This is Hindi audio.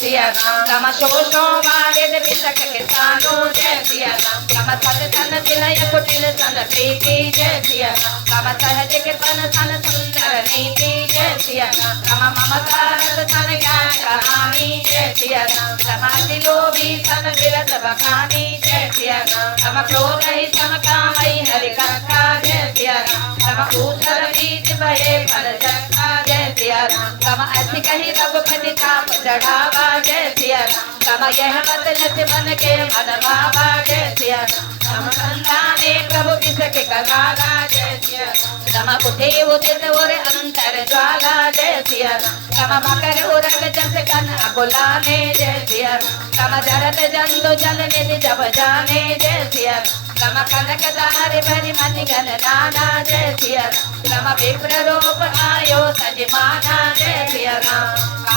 सिया राम तम शोषो वागे विसक के सानो जय सिया राम तम सत सन विनय कुटिल सन प्रीति जय सिया राम तम सहज के तन सन सुंदर नीति जय सिया राम तम ममता रस सन ज्ञान कहानी जय सिया राम तम अति लोभी सन विरत बखानी जय सिया राम तम क्रोध ही सम कामई हरि कथा जय सिया राम तम ऊसर बीज भये फल चक्का जय सिया राम तम अति कही रघुपति ताप चढ़ावा जय सिया राम तम यह मत नच मन के मन भावा जय सिया राम तम संताने प्रभु किसके कगाला जय सिया राम तम उठे उदित और अंतर ज्वाला जय सिया राम तम मकर उरग जस कन अकुलाने जय सिया राम तम जरत जंतु जल निधि जब जाने जय सिया राम तम कनक दार भरि मणि गण नाना जय सिया राम तम विप्र रूप आयो सजमाना जय सिया राम।